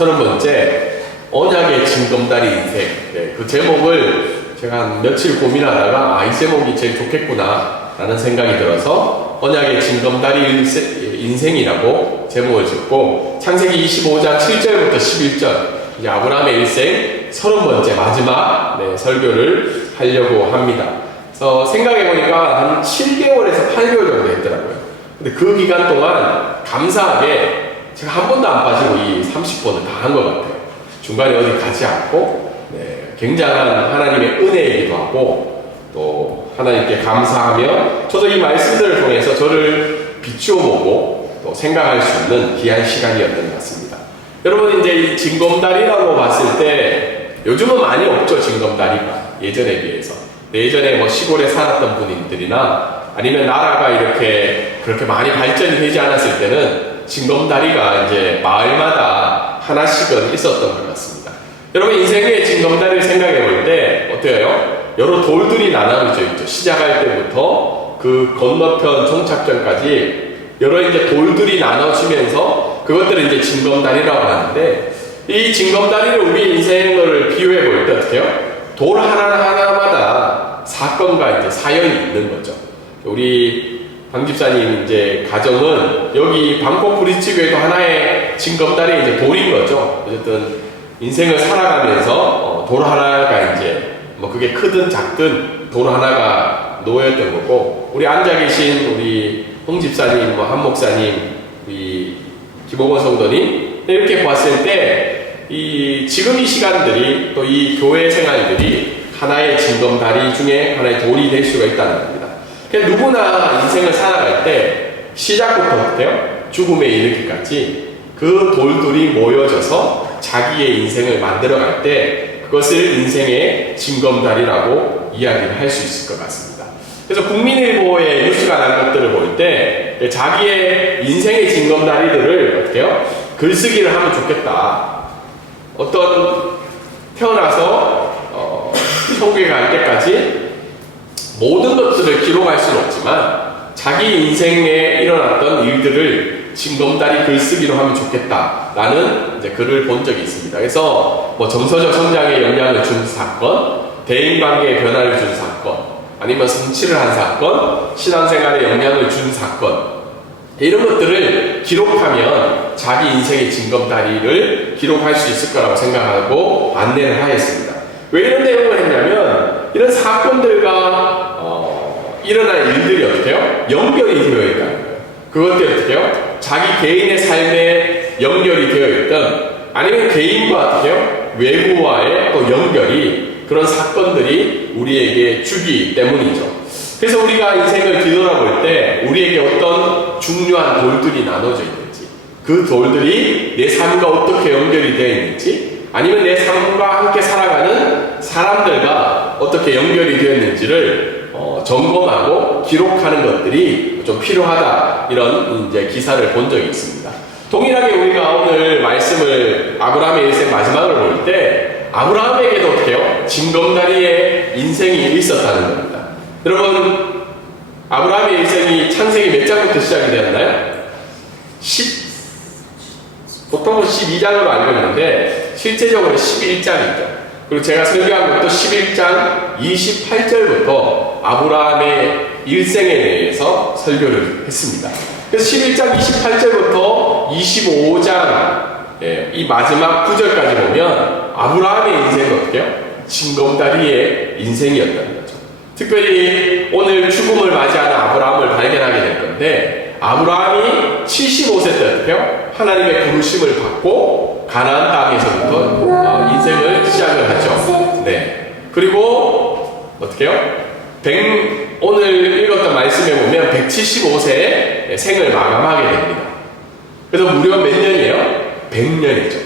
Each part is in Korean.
30번째 언약의 징검다리 인생. 네, 그 제목을 제가 한 며칠 고민하다가 이 제목이 제일 좋겠구나 라는 생각이 들어서 언약의 징검다리 인생이라고 제목을 짓고 창세기 25장 7절부터 11절 이제 아브라함의 일생 30번째 마지막 설교를 하려고 합니다. 그래서 생각해보니까 한 7개월에서 8개월 정도 했더라고요. 근데 그 기간 동안 감사하게 제가 한 번도 안 빠지고 이 30번을 다 한 것 같아요. 중간에 어디 가지 않고 굉장한 하나님의 은혜이기도 하고 또 하나님께 감사하며 저도 이 말씀들을 통해서 저를 비추어 보고 또 생각할 수 있는 귀한 시간이었던 것 같습니다. 여러분 이제 이 징검다리라고 봤을 때 요즘은 많이 없죠. 징검다리가 예전에 비해서. 예전에 뭐 시골에 살았던 분들이나 아니면 나라가 이렇게 그렇게 많이 발전이 되지 않았을 때는 징검다리가 이제 마을마다 하나씩은 있었던 것 같습니다. 여러분 인생의 징검다리를 생각해 볼 때 어때요? 여러 돌들이 나눠져 있죠. 시작할 때부터 그 건너편 종착점까지 여러 이제 돌들이 나눠지면서 그것들을 이제 징검다리라고 하는데 이 징검다리를 우리 인생을 비유해 볼 때 어때요? 돌 하나하나마다 사건과 이제 사연이 있는 거죠. 우리 방 집사님 이제 가정은 여기 방콕 브릿지교회도 하나의 징검다리 이제 돌인 거죠. 어쨌든 인생을 살아가면서 돌 하나가 이제 뭐 그게 크든 작든 돌 하나가 놓였던 거고 우리 앉아 계신 우리 홍 집사님, 뭐 한 목사님, 우리 김호건 성도님 이렇게 봤을 때 이 지금 이 시간들이 또 이 교회 생활들이 하나의 징검다리 중에 하나의 돌이 될 수가 있다는 겁니다. 그러니까 누구나 인생을 살아갈 때 시작부터 어때요? 죽음에 이르기까지 그 돌들이 모여져서 자기의 인생을 만들어갈 때 그것을 인생의 징검다리라고 이야기를 할 수 있을 것 같습니다. 그래서 국민일보의 뉴스가 난 것들을 볼 때 자기의 인생의 징검다리들을 어떻게 해요? 글쓰기를 하면 좋겠다. 어떤 태어나서 천국에 갈 때까지 모든 것들을 기록할 수는 없지만 자기 인생에 일어났던 일들을 징검다리 글쓰기로 하면 좋겠다라는 이제 글을 본 적이 있습니다. 그래서 뭐 정서적 성장에 영향을 준 사건, 대인관계에 변화를 준 사건, 아니면 성취를 한 사건, 신앙생활에 영향을 준 사건 이런 것들을 기록하면 자기 인생의 징검다리를 기록할 수 있을 거라고 생각하고 안내를 하였습니다. 왜 이런 내용을 했냐면 이런 사건들과 일어난 일들이 어떻게 해요? 연결이 되어 있다는 거예요. 그것들이 어떻게 해요? 자기 개인의 삶에 연결이 되어 있던 아니면 개인과 어떻게 해요? 외부와의 또 연결이 그런 사건들이 우리에게 주기 때문이죠. 그래서 우리가 인생을 뒤돌아볼 때 우리에게 어떤 중요한 돌들이 나눠져 있는지 그 돌들이 내 삶과 어떻게 연결이 되어 있는지 아니면 내 삶과 함께 살아가는 사람들과 어떻게 연결이 되어 있는지를 점검하고 기록하는 것들이 좀 필요하다 이런 이제 기사를 본 적이 있습니다. 동일하게 우리가 오늘 말씀을 아브라함의 일생 마지막을 볼 때 아브라함에게도 어떻게 해요? 징검다리의 인생이 있었다는 겁니다. 여러분 아브라함의 일생이 창세기 몇 장부터 시작이 되었나요? 보통은 12장으로 알고 있는데 실제적으로 11장이죠. 그리고 제가 설교한 것도 11장 28절부터 아브라함의 일생에 대해서 설교를 했습니다. 그래서 11장 28절부터 25장 이 마지막 9절까지 보면 아브라함의 인생은 어떻게 해요? 징검다리의 인생이었다는 거죠. 특별히 오늘 죽음을 맞이하는 아브라함을 발견하게 될 건데 아브라함이 75세 때 어떻게 해요? 하나님의 부르심을 받고 가나안 땅에서부터 인생을 시작을 하죠. 네. 그리고 어떻게 해요? 오늘 읽었던 말씀에 보면 175세에 생을 마감하게 됩니다. 그래서 무려 몇 년이에요? 100년이죠.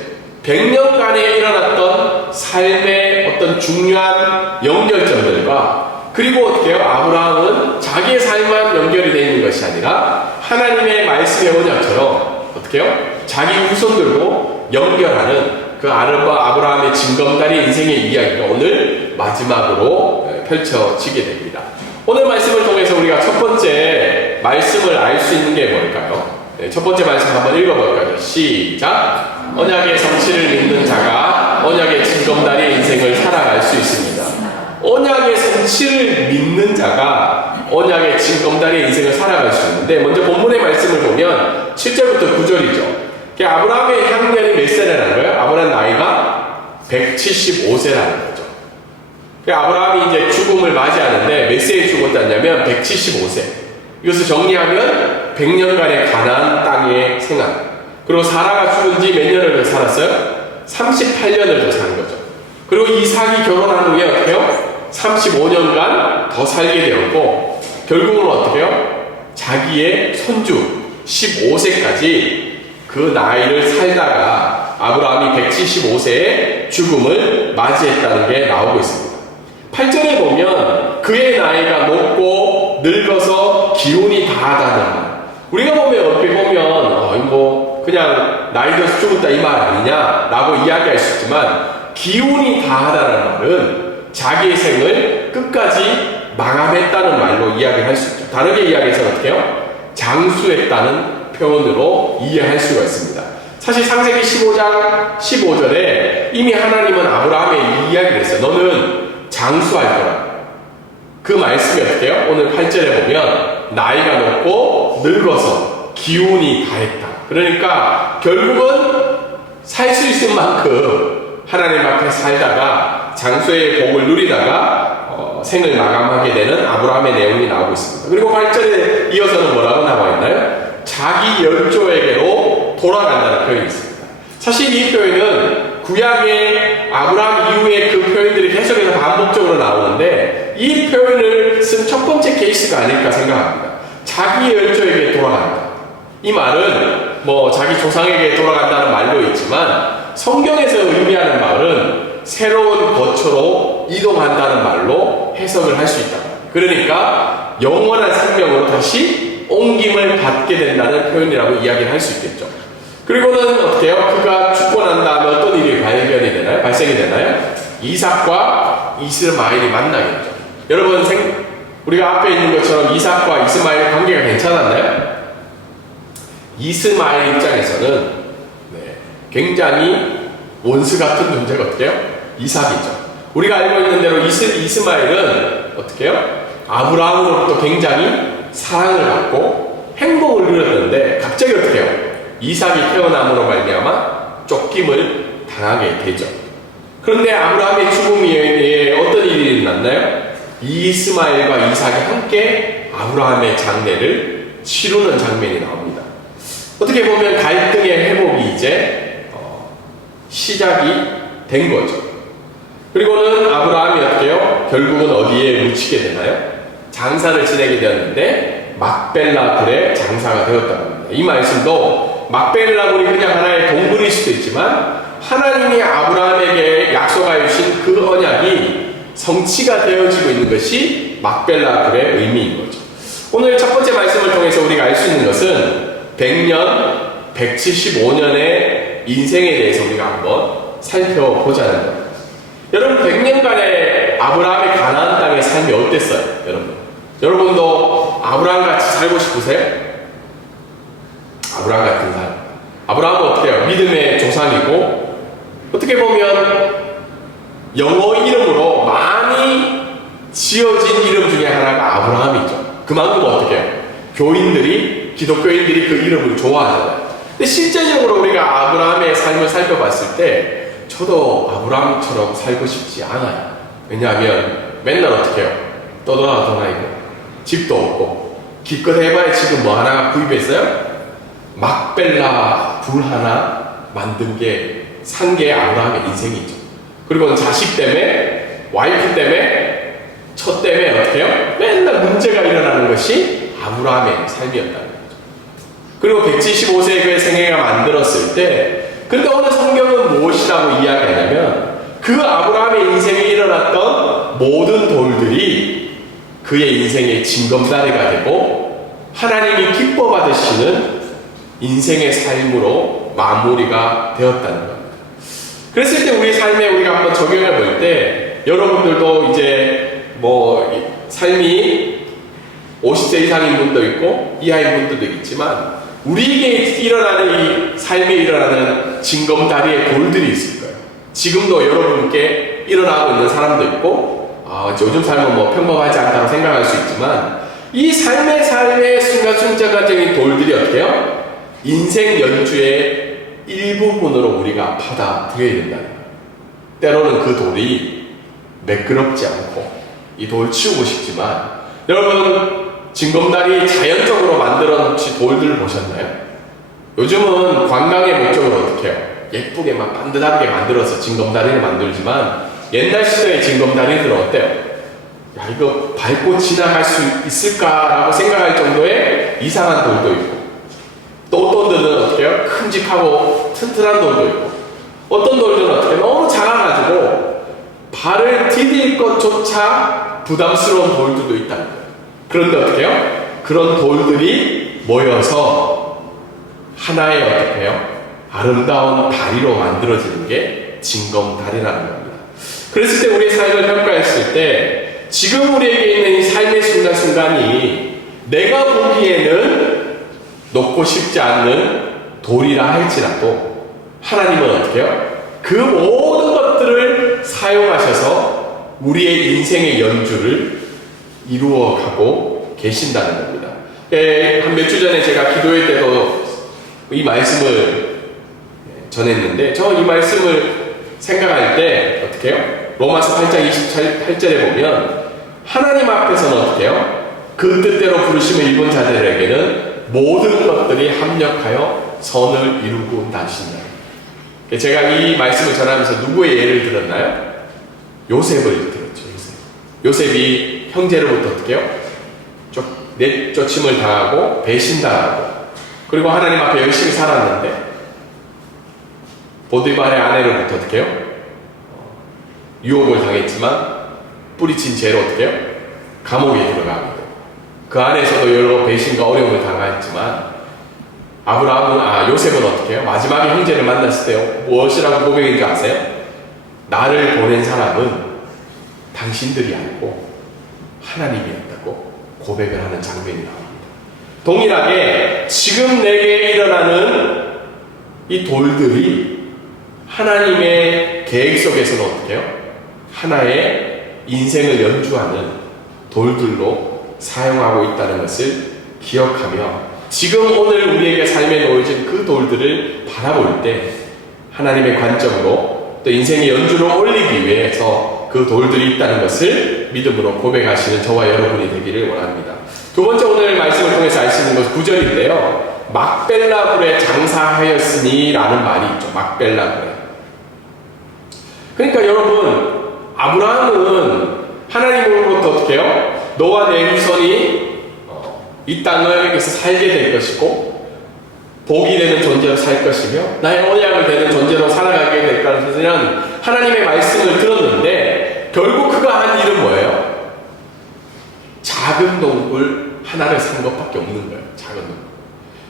100년간에 일어났던 삶의 어떤 중요한 연결점들과 그리고 어떻게 해요? 아브라함은 자기의 삶만 연결이 되어 있는 것이 아니라 하나님의 말씀의 언약처럼 어떻게 해요? 자기 후손들도 연결하는 그 아브라함의 징검다리 인생의 이야기가 오늘 마지막으로 펼쳐지게 됩니다. 오늘 말씀을 통해서 우리가 첫 번째 말씀을 알 수 있는 게 뭘까요? 네, 첫 번째 말씀 한번 읽어볼까요? 시작! 언약의 성취를 믿는 자가 언약의 징검다리의 인생을 살아갈 수 있습니다. 언약의 성취를 믿는 자가 언약의 징검다리의 인생을 살아갈 수 있는데, 먼저 본문의 말씀을 보면 7절부터 9절이죠. 아브라함의 향년이 몇 세라는 거예요? 아브라함 나이가 175세라는 거죠. 아브라함이 이제 죽음을 맞이하는데 몇 세에 죽었다냐면 175세. 이것을 정리하면 100년간의 가나안 땅의 생활. 그리고 사라가 죽은 지 몇 년을 더 살았어요? 38년을 더 사는 거죠. 그리고 이삭이 결혼한 후에 어떻게 해요? 35년간 더 살게 되었고, 결국은 어떻게 해요? 자기의 손주 15세까지 그 나이를 살다가 아브라함이 175세에 죽음을 맞이했다는 게 나오고 있습니다. 8절에 보면 그의 나이가 높고 늙어서 기운이 다하다는 말. 우리가 보면 어떻게 보면 뭐 그냥 나이 들어서 죽었다 이 말 아니냐 라고 이야기할 수 있지만, 기운이 다하다는 말은 자기의 생을 끝까지 마감했다는 말로 이야기할 수 있죠. 다르게 이야기해서 어떻게 해요? 장수했다는 표현으로 이해할 수가 있습니다. 사실 창세기 15장 15절에 이미 하나님은 아브라함의 이야기를 했어요. 너는 장수할 거라. 그 말씀이 어떻게 해요? 오늘 8절에 보면 나이가 높고 늙어서 기운이 다했다. 그러니까 결국은 살 수 있을 만큼 하나님 앞에 살다가 장수의 복을 누리다가 생을 마감하게 되는 아브라함의 내용이 나오고 있습니다. 그리고 8절에 이어서는 뭐라고 나와 있나요? 자기 열조에게로 돌아간다는 표현이 있습니다. 사실 이 표현은 구약의 아브라함 이후에 그 표현들이 계속해서 반복적으로 나오는데, 이 표현을 쓴 첫 번째 케이스가 아닐까 생각합니다. 자기 열조에게 돌아간다. 이 말은 뭐 자기 조상에게 돌아간다는 말도 있지만, 성경에서 의미하는 말은 새로운 거처로 이동한다는 말로 해석을 할 수 있다. 그러니까 영원한 생명으로 다시 옮김을 받게 된다는 표현이라고 이야기를 할 수 있겠죠. 그리고는 어떻게 해요? 그가 죽고 난 다음에 어떤 일이 발생이 되나요? 이삭과 이스마엘이 만나겠죠. 여러분, 우리가 앞에 있는 것처럼 이삭과 이스마엘의 관계가 괜찮았나요? 이스마엘 입장에서는 굉장히 원수 같은 존재가 어떻게 해요? 이삭이죠. 우리가 알고 있는 대로 이스마엘은 어떻게 해요? 아브라함으로부터 굉장히 사랑을 받고 행복을 누렸는데, 갑자기 어떻게 해요? 이삭이 태어남으로 말미암아 쫓김을 당하게 되죠. 그런데 아브라함의 죽음에 어떤 일이 일어났나요? 이스마엘과 이삭이 함께 아브라함의 장례를 치르는 장면이 나옵니다. 어떻게 보면 갈등의 회복이 이제 시작이 된 거죠. 그리고는 아브라함이 어떻게 해요? 결국은 어디에 묻히게 되나요? 장사를 지내게 되었는데 막벨라 굴의 장사가 되었다고 합니다. 이 말씀도 막벨라 굴이 그냥 하나의 동굴일 수도 있지만, 하나님이 아브라함에게 약속하여 주신 그 언약이 성취가 되어지고 있는 것이 막벨라 굴의 의미인 거죠. 오늘 첫 번째 말씀을 통해서 우리가 알 수 있는 것은 100년, 175년의 인생에 대해서 우리가 한번 살펴보자는 겁니다. 여러분, 100년간의 아브라함의 가나안 땅의 삶이 어땠어요? 여러분도 아브라함 같이 살고 싶으세요? 아브라함 같은 삶. 아브라함은 어떻게 해요? 믿음의 조상이고, 어떻게 보면 영어 이름으로 많이 지어진 이름 중에 하나가 아브라함이죠. 그만큼 어떻게 해요? 기독교인들이 그 이름을 좋아하잖아요. 근데 실제적으로 우리가 아브라함의 삶을 살펴봤을 때, 저도 아브라함처럼 살고 싶지 않아요. 왜냐하면 맨날 어떻게 해요? 떠돌아다니고 집도 없고, 기껏 해봐야 지금 뭐 하나 구입했어요? 막벨라 불 하나 만든 게 산 게 아브라함의 인생이죠. 그리고 자식 때문에, 와이프 때문에, 처 때문에 어떻게 해요? 맨날 문제가 일어나는 것이 아브라함의 삶이었다는 거죠. 그리고 175세의 그의 생애가 만들었을 때, 근데 오늘 성경은 무엇이라고 이야기하냐면, 그 아브라함의 인생에 일어났던 모든 돌들이 그의 인생의 징검다리가 되고 하나님이 기뻐 받으시는 인생의 삶으로 마무리가 되었다는 겁니다. 그랬을 때 우리 삶에 우리가 한번 적용해 볼 때, 여러분들도 이제 삶이 50세 이상인 분도 있고 이하인 분들도 있지만, 우리에게 일어나는 이 삶에 일어나는 징검다리의 돌들이 있을 거예요. 지금도 여러분께 일어나고 있는 사람도 있고, 요즘 삶은 뭐 평범하지 않다고 생각할 수 있지만, 이 삶의 순간순간적인 돌들이 어때요? 인생 연주의 일부분으로 우리가 받아들여야 된다는 거예요. 때로는 그 돌이 매끄럽지 않고 이 돌 치우고 싶지만, 여러분 징검다리 자연적으로 만들어 혹시 돌들을 보셨나요? 요즘은 관광의 목적으로 어떻게 해요? 예쁘게 막 반듯하게 만들어서 징검다리를 만들지만, 옛날 시대의 징검다리들은 어때요? 야, 이거 밟고 지나갈 수 있을까라고 생각할 정도의 이상한 돌도 있고, 또 어떤 돌들은 어떻게 해요? 큼직하고 튼튼한 돌도 있고, 어떤 돌들은 어떻게 너무 작아가지고 발을 디딜 것조차 부담스러운 돌들도 있다는 거예요. 그런데 어떻게 해요? 그런 돌들이 모여서 하나의 어떻게 해요? 아름다운 다리로 만들어지는 게 징검다리라는 겁니다. 그랬을 때 우리의 삶을 평가했을 때, 지금 우리에게 있는 이 삶의 순간순간이 내가 보기에는 놓고 싶지 않는 돌이라 할지라도, 하나님은 어떻게 해요? 그 모든 것들을 사용하셔서 우리의 인생의 연주를 이루어가고 계신다는 겁니다. 한 몇 주 전에 제가 기도회 때도 이 말씀을 전했는데, 저 이 말씀을 생각할 때 어떻게 해요? 로마서 8장 28절에 보면, 하나님 앞에서는 어떻게 해요? 그 뜻대로 부르심을 입은 자들에게는 모든 것들이 합력하여 선을 이루고 나신다. 제가 이 말씀을 전하면서 누구의 예를 들었나요? 요셉을 들었죠. 요셉이 형제로부터 어떻게 해요? 내쫓임을 당하고 배신당하고, 그리고 하나님 앞에 열심히 살았는데 보디발의 아내로부터 어떻게 해요? 유혹을 당했지만 뿌리친 죄로 어떻게 해요? 감옥에 들어가게 돼요. 그 안에서도 여러 배신과 어려움을 당했지만, 요셉은 어떻게 해요? 마지막에 형제를 만났을 때 무엇이라고 고백인지 아세요? 나를 보낸 사람은 당신들이 아니고 하나님이었다고 고백을 하는 장면이 나옵니다. 동일하게 지금 내게 일어나는 이 돌들이 하나님의 계획 속에서는 어떻게 해요? 하나의 인생을 연주하는 돌들로 사용하고 있다는 것을 기억하며, 지금 오늘 우리에게 삶에 놓여진 그 돌들을 바라볼 때 하나님의 관점으로 또 인생의 연주를 올리기 위해서 그 돌들이 있다는 것을 믿음으로 고백하시는 저와 여러분이 되기를 원합니다. 두 번째, 오늘 말씀을 통해서 알 수 있는 것은 9절인데요. 막벨라굴에 장사하였으니 라는 말이 있죠. 막벨라굴에. 그러니까 여러분, 아브라함은 하나님으로부터 어떻게 해요? 너와 내 후손이 이 땅에서 살게 될 것이고 복이 되는 존재로 살 것이며 나의 언약을 되는 존재로 살아가게 될 것이라는 하나님의 말씀을 들었는데, 결국 그가 한 일은 뭐예요? 작은 동굴 하나를 산 것밖에 없는 거예요. 작은 동굴.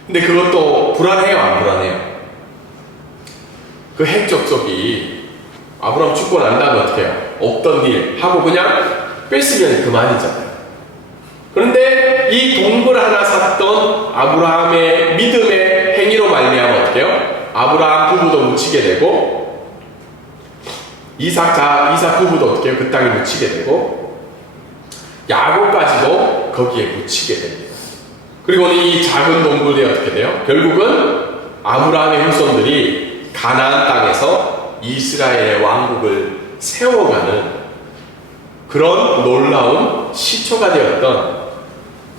근데 그것도 불안해요, 안 불안해요? 그 핵족속이 아브라함 죽고 난 다음에 어떻게 해요? 없던 일 하고 그냥 뺐으면 그만이잖아요. 그런데 이 동굴 하나 샀던 아브라함의 믿음의 행위로 말미암아 어떻게 해요? 아브라함 부부도 묻히게 되고, 이삭 부부도 어떻게 해요? 그 땅에 묻히게 되고, 야곱까지도 거기에 묻히게 됩니다. 그리고 이 작은 동굴이 어떻게 돼요? 결국은 아브라함의 후손들이 가나안 땅에서 이스라엘의 왕국을 세워가는 그런 놀라운 시초가 되었던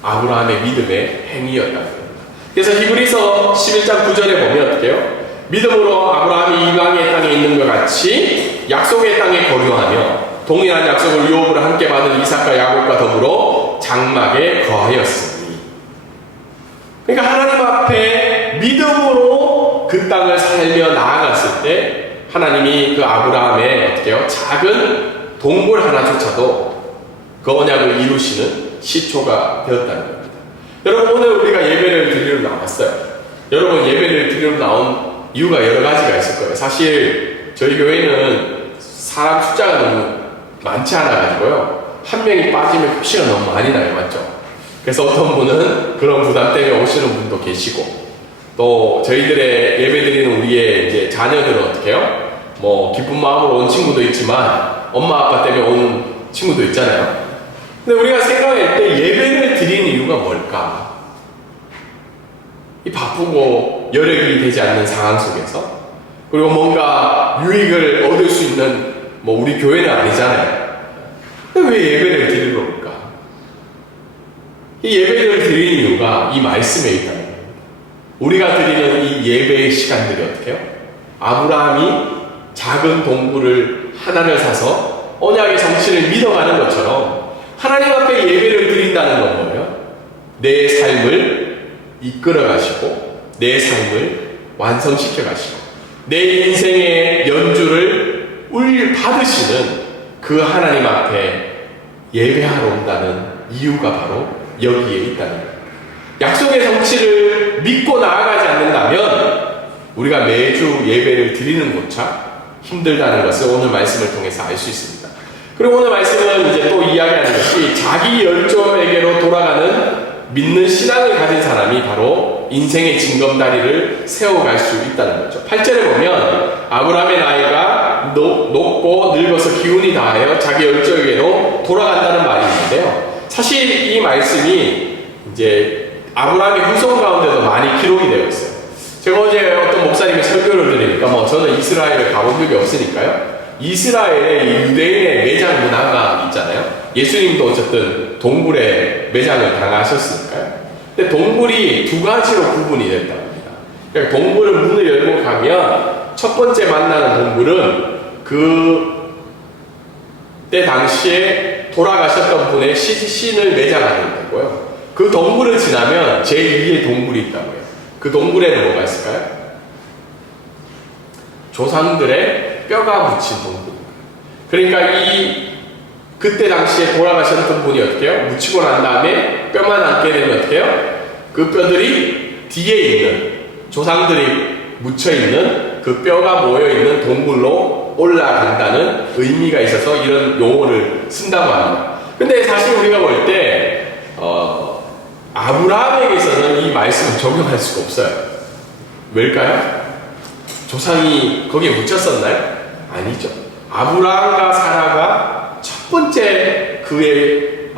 아브라함의 믿음의 행위였다는 겁니다. 그래서 히브리서 11장 9절에 보면 어떻게 해요? 믿음으로 아브라함이 이방의 땅에 있는 것 같이 약속의 땅에 거류하며 동일한 약속을 유업으로 함께 받은 이삭과 야곱과 더불어 장막에 거하였으니. 그러니까 하나님 앞에 믿음으로 그 땅을 살며 나아갔을 때 하나님이 그 아브라함의 어떻게 해요? 작은 동굴 하나조차도 그 언약을 이루시는 시초가 되었다는 겁니다. 여러분, 오늘 우리가 예배를 드리러 나왔어요. 여러분, 예배를 드리러 나온 이유가 여러 가지가 있을 거예요. 사실 저희 교회는 사람 숫자가 너무 많지 않아 가지고요, 한 명이 빠지면 표시가 너무 많이 나요. 맞죠? 그래서 어떤 분은 그런 부담 때문에 오시는 분도 계시고, 또 저희들의 예배드리는 우리의 이제 자녀들은 어떻게 해요? 뭐 기쁜 마음으로 온 친구도 있지만 엄마 아빠 때문에 온 친구도 있잖아요. 근데 우리가 생각할 때 예배를 드리는 이유가 뭘까? 이 바쁘고 여력이 되지 않는 상황 속에서, 그리고 뭔가 유익을 얻을 수 있는 뭐 우리 교회는 아니잖아요. 근데 왜 예배를 드리러 올까? 이 예배를 드리는 이유가 이 말씀에 있다는 거예요. 우리가 드리는 이 예배의 시간들이 어떻게 해요? 아브라함이 작은 동굴을 하나를 사서 언약의 성취를 믿어가는 것처럼 하나님 앞에 예배를 드린다는 건 뭐예요? 내 삶을 이끌어 가시고 내 삶을 완성시켜 가시고 내 인생의 연주를 받으시는 그 하나님 앞에 예배하러 온다는 이유가 바로 여기에 있다는 거예요. 약속의 성취를 믿고 나아가지 않는다면 우리가 매주 예배를 드리는 것차 힘들다는 것을 오늘 말씀을 통해서 알 수 있습니다. 그리고 오늘 말씀은 이제 또 이야기하는 것이 자기 열조에게로 돌아가는 믿는 신앙을 가진 사람이 바로 인생의 징검다리를 세워갈 수 있다는 거죠. 8절에 보면 아브라함의 나이가 높고 늙어서 기운이 다하여 자기 열조에게로 돌아간다는 말이 있는데요. 사실 이 말씀이 이제 아브라함의 후손 가운데도 많이 기록이 되어 있어요. 제가 어제 어떤 목사님의 설교를 들으니까 뭐 저는 이스라엘을 가본 적이 없으니까요. 이스라엘의 이 유대인의 매장 문화가 있잖아요. 예수님도 어쨌든 동굴에 매장을 당하셨으니까요. 근데 동굴이 두 가지로 구분이 됐다고 합니다. 그러니까 동굴을 문을 열고 가면 첫 번째 만나는 동굴은 그때 당시에 돌아가셨던 분의 시신을 매장하는 거고요. 그 동굴을 지나면 제2의 동굴이 있다고요. 그 동굴에는 뭐가 있을까요? 조상들의 뼈가 묻힌 동굴. 그러니까 그때 당시에 돌아가셨던 분이 어떻게 해요? 묻히고 난 다음에 뼈만 남게 되면 어떻게 해요? 그 뼈들이 뒤에 있는, 조상들이 묻혀있는 그 뼈가 모여있는 동굴로 올라간다는 의미가 있어서 이런 용어를 쓴다고 합니다. 근데 사실 우리가 볼 때, 아브라함에게서는 이 말씀을 적용할 수가 없어요. 왜일까요? 조상이 거기에 묻혔었나요? 아니죠. 아브라함과 사라가 첫 번째 그의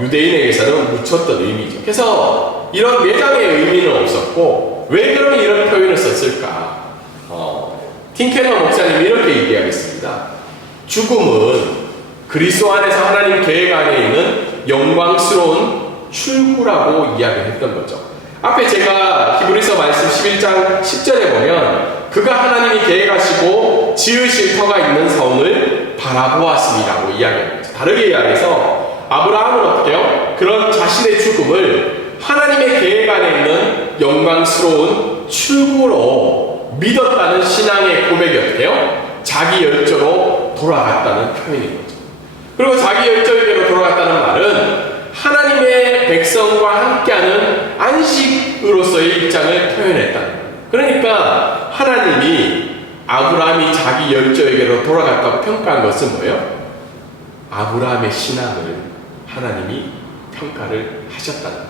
유대인에게서는 묻혔던 의미죠. 그래서 이런 매장의 의미는 없었고, 왜 그러면 이런 표현을 썼을까? 틴케너 목사님이 이렇게 얘기하겠습니다. 죽음은 그리스도 안에서 하나님 계획 안에 있는 영광스러운 출구라고 이야기했던 거죠. 앞에 제가 히브리서 말씀 11장 10절에 보면 그가 하나님이 계획하시고 지으실 터가 있는 성을 바라보았습니다라고 이야기합니다. 다르게 이야기해서 아브라함은 어떻게 해요? 그런 자신의 죽음을 하나님의 계획 안에 있는 영광스러운 출구로 믿었다는 신앙의 고백이 어떻게 해요? 자기 열조로 돌아갔다는 표현인 거죠. 그리고 자기 열조에게로 돌아갔다는 말은 하나님의 백성과 함께하는 안식으로서의 입장을 표현했다는 거예요. 그러니까 하나님이 아브라함이 자기 열조에게로 돌아갔다고 평가한 것은 뭐예요? 아브라함의 신앙을 하나님이 평가를 하셨다는 거예요.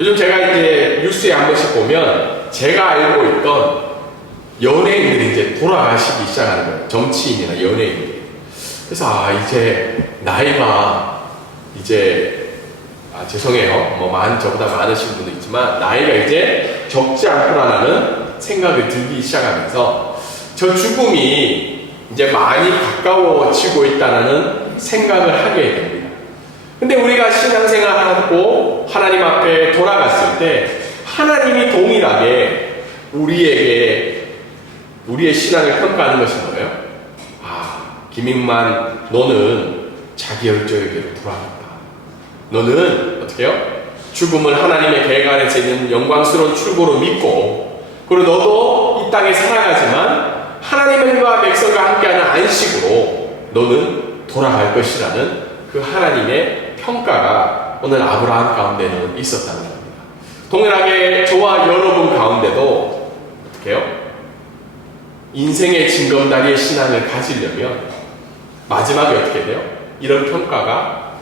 요즘 제가 이제 뉴스에 한 번씩 보면 제가 알고 있던 연예인들이 이제 돌아가시기 시작하는 거예요. 정치인이나 연예인들이. 그래서 이제 나이가 이제 죄송해요. 저보다 많으신 분도 있지만 나이가 이제 적지 않구나라는 생각이 들기 시작하면서 저 죽음이 이제 많이 가까워지고 있다는 생각을 하게 됩니다. 근데 우리가 신앙생활하고 하나님 앞에 돌아갔을 때 하나님이 동일하게 우리의 신앙을 평가하는 것이 뭐예요? 김익만 너는 자기 열조에게로 돌아갔다. 너는 어떻게 해요? 죽음을 하나님의 계획 안에서 있는 영광스러운 출구로 믿고, 그리고 너도 이 땅에 살아가지만 하나님과 백성과 함께하는 안식으로 너는 돌아갈 것이라는 그 하나님의 평가가 오늘 아브라함 가운데는 있었다는 겁니다. 동일하게 저와 여러분 가운데도 어떻게 해요? 인생의 징검다리의 신앙을 가지려면 마지막에 어떻게 돼요? 이런 평가가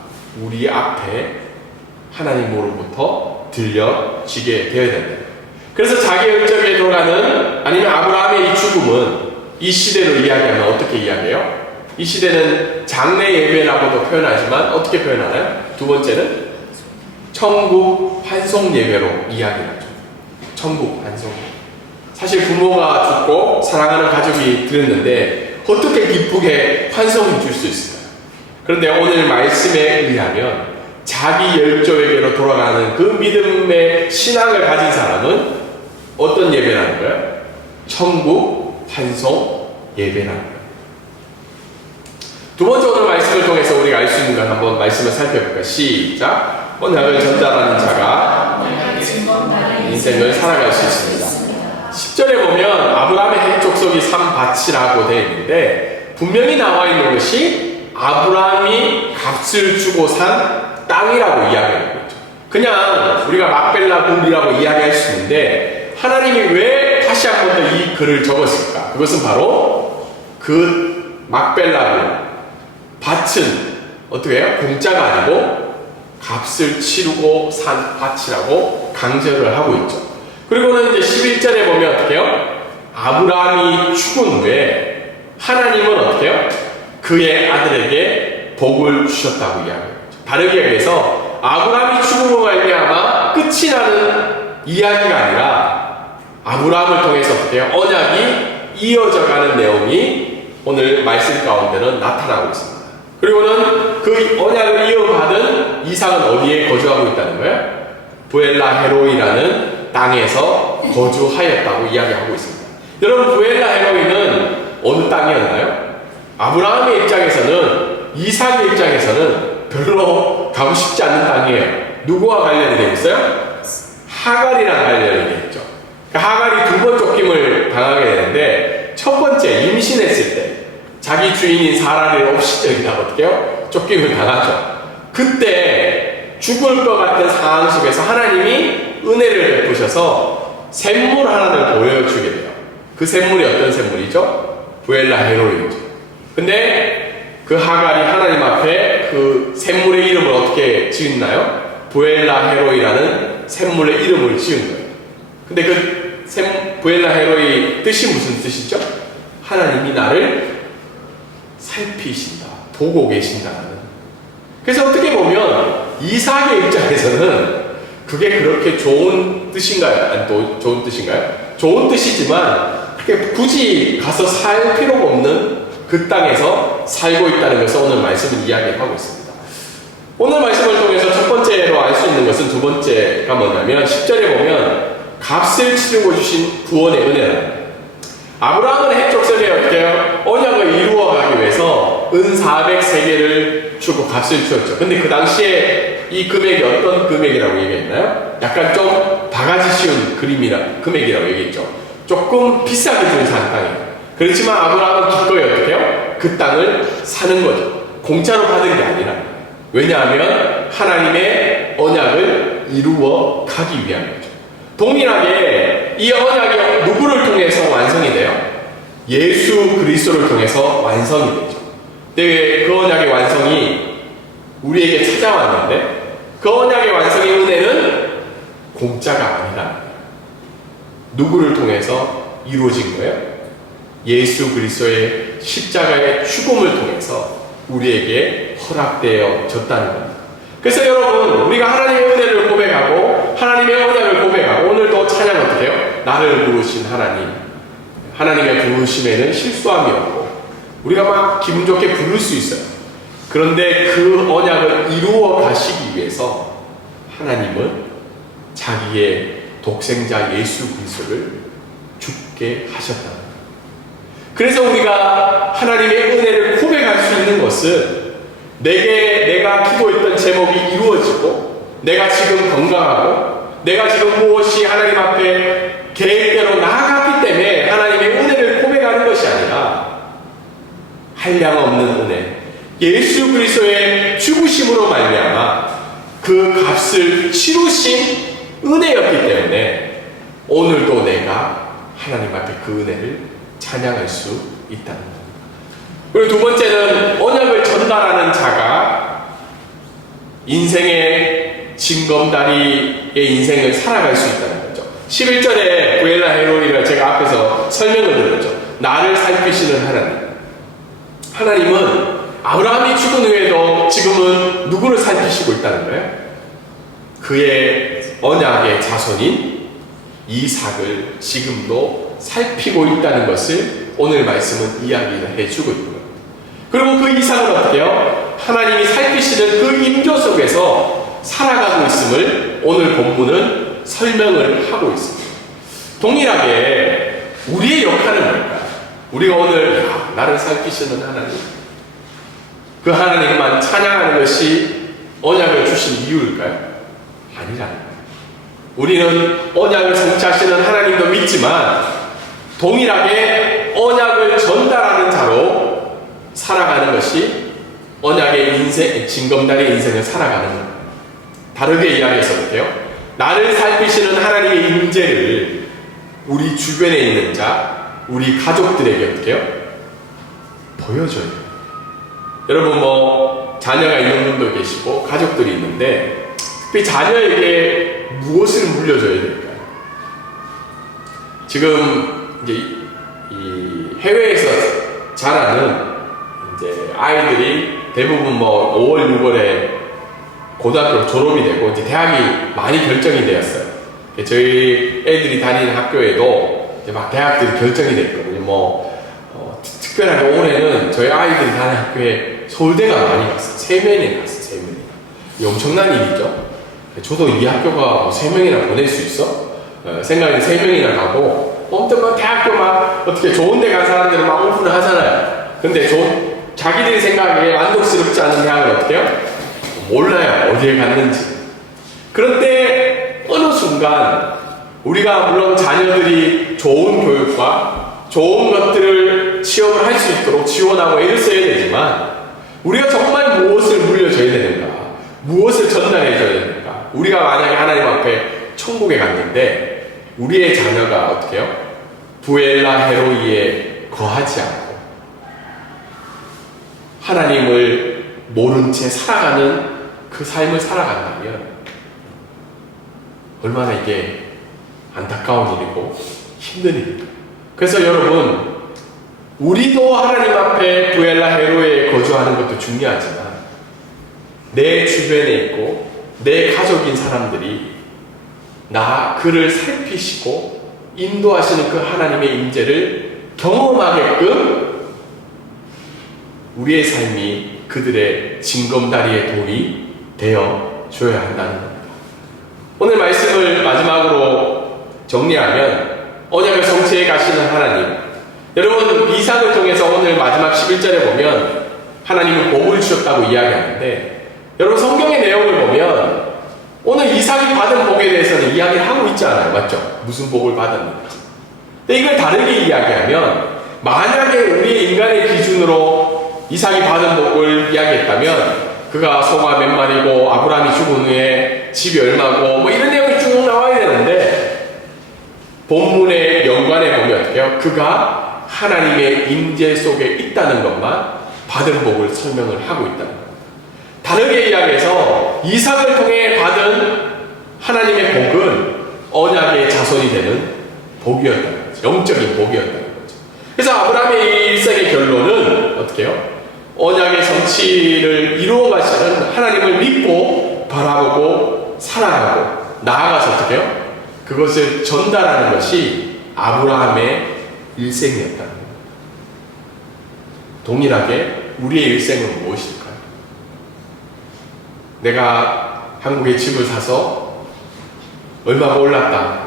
우리 앞에 하나님으로부터 들려지게 되어야 된다. 그래서 자기 열정에 돌아가는, 아니면 아브라함의 이 죽음은 이 시대로 이야기하면 어떻게 이야기해요? 이 시대는 장래 예배라고도 표현하지만 어떻게 표현하나요? 두 번째는 천국 환송 예배로 이야기하죠. 천국 환송. 사실 부모가 죽고 사랑하는 가족이 들었는데 어떻게 기쁘게 환송해 줄 수 있을까요? 그런데 오늘 말씀에 의하면 자기 열조에게로 돌아가는 그 믿음의 신앙을 가진 사람은 어떤 예배라는 거예요? 천국 환송 예배라는 거예요. 두 번째 오늘 말씀을 통해서 우리가 알 수 있는 건 한번 말씀을 살펴볼까요? 시작. 언약을 전달하는 자가 인생을 살아갈 수 있습니다. 10절에 보면 아브라함의 족속이 산밭이라고 되어 있는데 분명히 나와 있는 것이 아브라함이 값을 주고 산 땅이라고 이야기하고 있죠. 그냥 우리가 막벨라 굴이라고 이야기할 수 있는데 하나님이 왜 다시 한 번 더 이 글을 적었을까? 그것은 바로 그 막벨라 굴, 밭은 어떻게 해요? 공짜가 아니고 값을 치르고 산 밭이라고 강조를 하고 있죠. 그리고는 이제 11절에 보면 어떻게 해요? 아브라함이 죽은 후에 하나님은 어떻게 해요? 그의 아들에게 복을 주셨다고 이야기해요. 다르게 얘기해서 아브라함이 죽음으로 말미암아 끝이 나는 이야기가 아니라 아브라함을 통해서 어떻게 해요? 언약이 이어져가는 내용이 오늘 말씀 가운데는 나타나고 있습니다. 그리고는 그 언약을 이어받은 이삭은 어디에 거주하고 있다는 거예요? 부엘라 헤로이라는 땅에서 거주하였다고 이야기하고 있습니다. 여러분, 부엘라 헤로이는 어느 땅이었나요? 아브라함의 입장에서는, 이삭의 입장에서는 별로 가고 싶지 않는 땅이에요. 누구와 관련이 되어 있어요? 하갈이랑 관련이 되어 있죠. 하갈이 두 번 쫓김을 당하게 되는데 첫 번째 임신했을 때 자기 주인인 사라를 없이 저기다 어떻게 해요? 쫓김을 당하죠. 그때 죽을 것 같은 상황 속에서 하나님이 은혜를 베푸셔서 샘물 하나를 보여주게 돼요. 그 샘물이 어떤 샘물이죠? 부엘라 헤로이죠. 근데 그 하갈이 하나님 앞에 그 샘물의 이름을 어떻게 지었나요? 부엘라 헤로이라는 샘물의 이름을 지은 거예요. 근데 그 부엘라 헤로이 뜻이 무슨 뜻이죠? 하나님이 나를 살피신다, 보고 계신다는. 그래서 어떻게 보면 이삭의 입장에서는 그게 그렇게 좋은 뜻인가요? 아니, 또 좋은 뜻인가요? 좋은 뜻이지만 그렇게 굳이 가서 살 필요가 없는 그 땅에서 살고 있다는 것을 오늘 말씀을 이야기하고 있습니다. 오늘 말씀을 통해서 첫 번째로 알 수 있는 것은 두 번째가 뭐냐면 10절에 보면 값을 치르고 주신 구원의 은혜는 아브라함은 해족성에 어떻게 해요? 언약을 이루어가기 위해서 은 400세겔을 주고 값을 치렀죠. 근데 그 당시에 이 금액이 어떤 금액이라고 얘기했나요? 약간 좀 바가지 씌운 금액이라고 얘기했죠. 조금 비싸게 준 산 땅이에요. 그렇지만 아브라함은 기꺼이 어떻게 해요? 그 땅을 사는 거죠. 공짜로 받은 게 아니라. 왜냐하면 하나님의 언약을 이루어 가기 위한 거죠. 동일하게 이 언약이 누구를 통해서 완성이 돼요? 예수 그리스도를 통해서 완성이 되죠. 근데 그 언약의 완성이 우리에게 찾아왔는데 그 언약의 완성의 은혜는 공짜가 아니라 누구를 통해서 이루어진 거예요? 예수 그리스도의 십자가의 죽음을 통해서 우리에게 허락되어 졌다는 겁니다. 그래서 여러분, 우리가 하나님의 은혜를 고백하고 하나님의 언약을 고백하고 오늘도 찬양 어떻게 해요? 나를 부르신 하나님, 하나님의 부르심에는 실수함이 없고 우리가 막 기분 좋게 부를 수 있어요. 그런데 그 언약을 이루어 가시기 위해서 하나님은 자기의 독생자 예수 그리스도를 죽게 하셨다. 그래서 우리가 하나님의 은혜를 고백할 수 있는 것은 내가 기도했던 제목이 이루어지고 내가 지금 건강하고 내가 지금 무엇이 하나님 앞에 계획대로 나아갔기 때문에 하나님의 은혜를 고백하는 것이 아니라 한량없는 은혜, 예수 그리스도의 죽으심으로 말미암아 그 값을 치루신 은혜였기 때문에 오늘도 내가 하나님 앞에 그 은혜를 찬양할 수 있다는 겁니다. 그리고 두 번째는 언약을 전달하는 자가 인생의 징검다리의 인생을 살아갈 수 있다는 거죠. 11절에 부엘라 헤로이를 제가 앞에서 설명을 드렸죠. 나를 살피시는 하나님. 하나님은 아브라함이 죽은 후에도 지금은 누구를 살피시고 있다는 거예요? 그의 언약의 자손인 이삭을 지금도 살피고 있다는 것을 오늘 말씀은 이야기를 해주고 있고요. 그리고 그 이삭은 어떻게 해요? 하나님이 살피시는 그 인조 속에서 살아가고 있음을 오늘 본문은 설명을 하고 있습니다. 동일하게 우리의 역할은 뭘까요? 우리가 오늘 나를 살피시는 하나님, 그 하나님만 찬양하는 것이 언약을 주신 이유일까요? 아니라는 거예요. 우리는 언약을 성취하시는 하나님도 믿지만 동일하게 언약을 전달하는 자로 살아가는 것이 언약의 인생, 징검다리의 인생을 살아가는 거예요. 다르게 이야기해서 볼게요. 나를 살피시는 하나님의 임재를 우리 주변에 있는 자, 우리 가족들에게 어떻게 해요? 보여줘야 돼요. 여러분 자녀가 있는 분도 계시고 가족들이 있는데 특히 자녀에게 무엇을 물려줘야 될까요? 지금 이제 이 해외에서 자라는 이제 아이들이 대부분 5월, 6월에 고등학교 졸업이 되고 이제 대학이 많이 결정이 되었어요. 저희 애들이 다니는 학교에도 이제 막 대학들이 결정이 됐거든요. 특별하게 올해는 저희 아이들이 다니는 학교에 서울대가 많이 갔어요. 3명이나 갔어요. 3명이나. 엄청난 일이죠. 저도 이 학교가 3명이나 보낼 수 있어? 생각이 3명이나 가고 엄청 대학교 어떻게 좋은 데 간 사람들은 오픈을 하잖아요. 근데 자기들이 생각에 만족스럽지 않은 대학을 어떻게 해요? 몰라요. 어디에 갔는지. 그런데 어느 순간 우리가 물론 자녀들이 좋은 교육과 좋은 것들을 취업을 할 수 있도록 지원하고 애를 써야 되지만 우리가 정말 무엇을 물려줘야 되는가? 무엇을 전달해줘야 되는가? 우리가 만약에 하나님 앞에 천국에 갔는데 우리의 자녀가 어떻게 해요? 부엘라 헤로이에 거하지 않고 하나님을 모른 채 살아가는 그 삶을 살아간다면 얼마나 이게 안타까운 일이고 힘든 일입니다. 그래서 여러분, 우리도 하나님 앞에 부엘라 헤로에 거주하는 것도 중요하지만 내 주변에 있고 내 가족인 사람들이 그를 살피시고 인도하시는 그 하나님의 임재를 경험하게끔 우리의 삶이 그들의 징검다리의 돌이 되어 줘야 한다는 겁니다. 오늘 말씀을 마지막으로 정리하면 언약을 성취해 가시는 하나님, 여러분 이삭을 통해서 오늘 마지막 11절에 보면 하나님은 복을 주셨다고 이야기하는데 여러분 성경의 내용을 보면 오늘 이삭이 받은 복에 대해서는 이야기를 하고 있지 않아요. 맞죠? 무슨 복을 받았는지. 근데 이걸 다르게 이야기하면 만약에 우리 인간의 기준으로 이삭이 받은 복을 이야기했다면 그가 소가 몇 마리고 아브라함이 죽은 후에 집이 얼마고 이런 내용이 쭉 나와야 되는데 본문의 연관에 보면 어떻게 해요? 그가 하나님의 임재 속에 있다는 것만 받은 복을 설명을 하고 있다는 겁니다. 다르게 이야기해서 이삭을 통해 받은 하나님의 복은 언약의 자손이 되는 복이었다는 거죠. 영적인 복이었다는 거죠. 그래서 아브라함의 일생의 결론은 어떻게 해요? 언약의 성취를 이루어 가시는 하나님을 믿고 바라보고 살아가고 나아가서 어떻게 해요? 그것을 전달하는 것이 아브라함의 일생이었다는 겁니다. 동일하게 우리의 일생은 무엇일까요? 내가 한국에 집을 사서 얼마가 올랐다.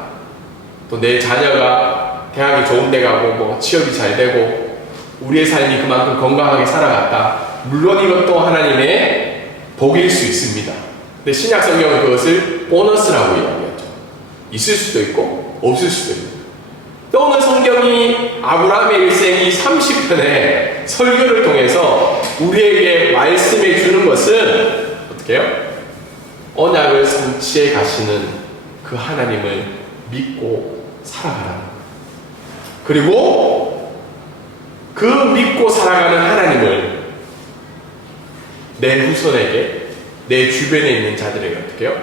또 내 자녀가 대학이 좋은 데 가고 취업이 잘 되고 우리의 삶이 그만큼 건강하게 살아갔다. 물론 이것도 하나님의 복일 수 있습니다. 근데 신약 성경은 그것을 보너스라고 이야기하죠. 있을 수도 있고 없을 수도 있고. 또 오늘 성경이 아브라함의 일생이 30편의 설교를 통해서 우리에게 말씀해 주는 것은 어떻게 해요? 언약을 성취해 가시는 그 하나님을 믿고 살아가라는 거예요. 그리고 그 믿고 살아가는 하나님을 내 후손에게, 내 주변에 있는 자들에게 어떻게 해요?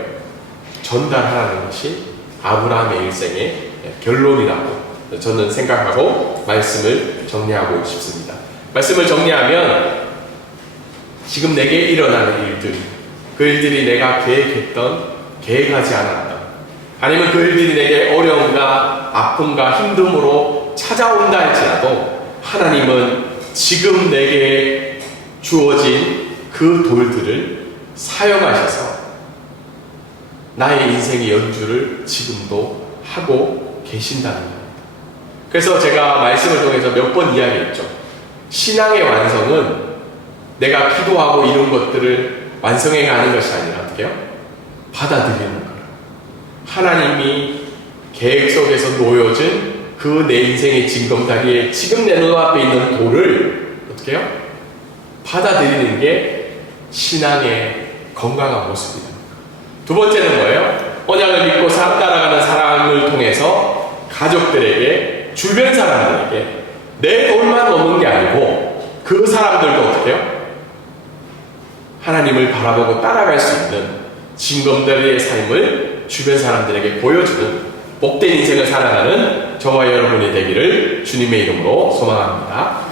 전달하라는 것이 아브라함의 일생의 결론이라고 저는 생각하고 말씀을 정리하고 싶습니다. 말씀을 정리하면 지금 내게 일어나는 일들, 그 일들이 내가 계획하지 않았던, 아니면 그 일들이 내게 어려움과 아픔과 힘듦으로 찾아온다 할지라도 하나님은 지금 내게 주어진 그 돌들을 사용하셔서 나의 인생의 연주를 지금도 하고 계신다는 겁니다. 그래서 제가 말씀을 통해서 몇 번 이야기했죠. 신앙의 완성은 내가 기도하고 이런 것들을 완성해 가는 것이 아니라 어떻게요? 받아들이는 거예요. 하나님이 계획 속에서 놓여진 그 내 인생의 징검다리에 지금 내 눈앞에 있는 돌을 어떻게 해요? 받아들이는 게 신앙의 건강한 모습입니다. 두 번째는 뭐예요? 언약을 믿고 따라가는 사랑을 통해서 가족들에게, 주변 사람들에게 내 돌만 오는 게 아니고 그 사람들도 어떻게 해요? 하나님을 바라보고 따라갈 수 있는 징검다리의 삶을 주변 사람들에게 보여주는 복된 인생을 살아가는 저와 여러분이 되기를 주님의 이름으로 소망합니다.